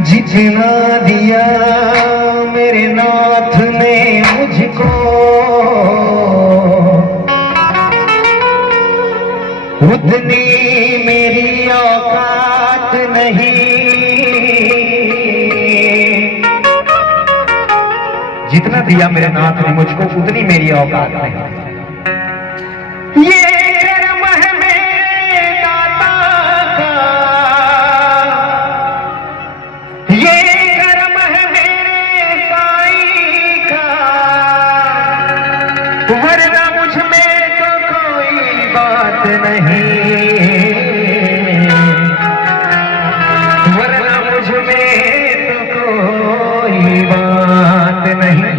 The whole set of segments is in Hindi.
जितना दिया मेरे नाथ ने मुझको उतनी मेरी औकात नहीं। जितना दिया मेरे नाथ ने मुझको उतनी मेरी औकात नहीं। ये कर्म है मेरे दाता का, ये कर्म है मेरे साईं का, वरना मुझ में तो कोई बात नहीं, वरना मुझ में तो कोई बात नहीं।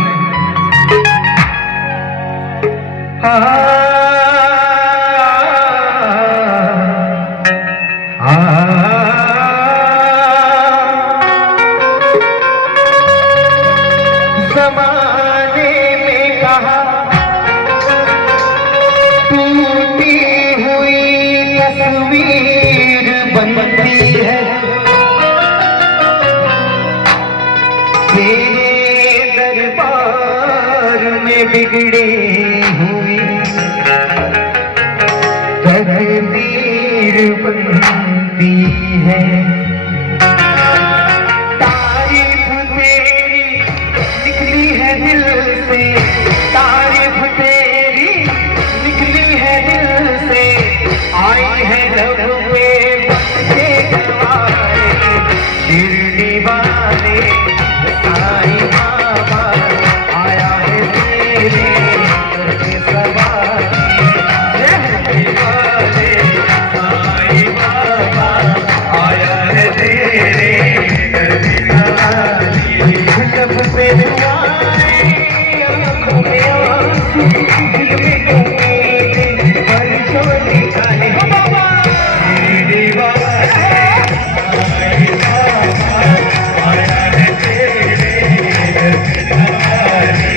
ज़माने में कहा टूटी हुई तस्वीर बनती है, तेरे दरबार में बिगड़ी हुई तकदीर बनती है। तारीफ तेरी निकली है दिल से, तारीफ तेरी निकली है दिल से, आई है लब पे बच्चे गवारे शिरडी वाले साईं बाबा, आया है तेरे दर पे सवारी शिरडी वाले साईं बाबा, आया है तेरे दर पे सवारी। लब पे दुआएं आँखों में आंसू, दिल में उम्मीद हर झोली खाने बाबा शिरडी वाले साईं बाबा, आया है तेरे दर पे सवारी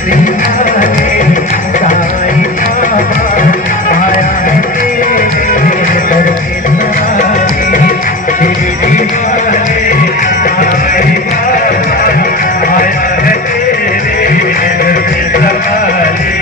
शिरडी वाले साईं बाबा, आया है तेरे दर पे सवारी शिरडी वाले साईं बाबा, आया है तेरे दर पे सवारी।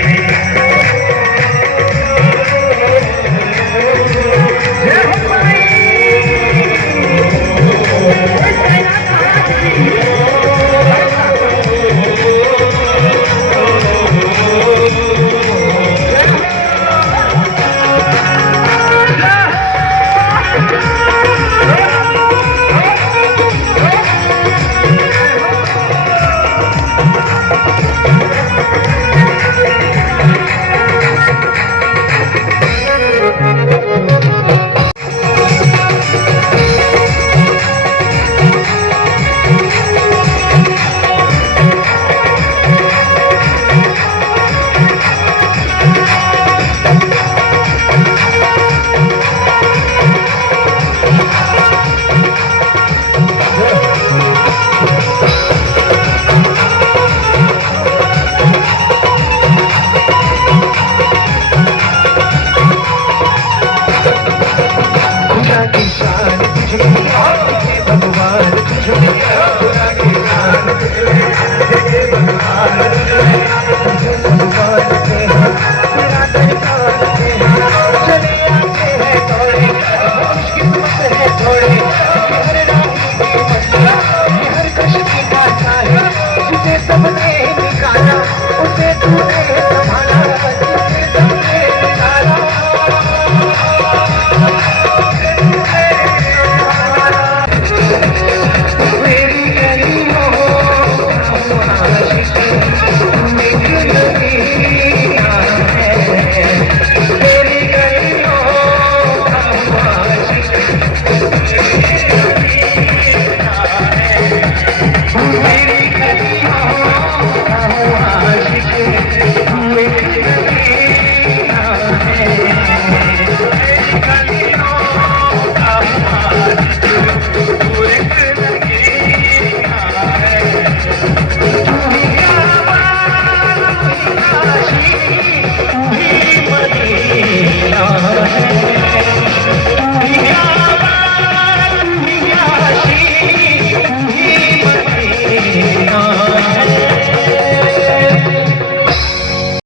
खुदा की शान तुझ में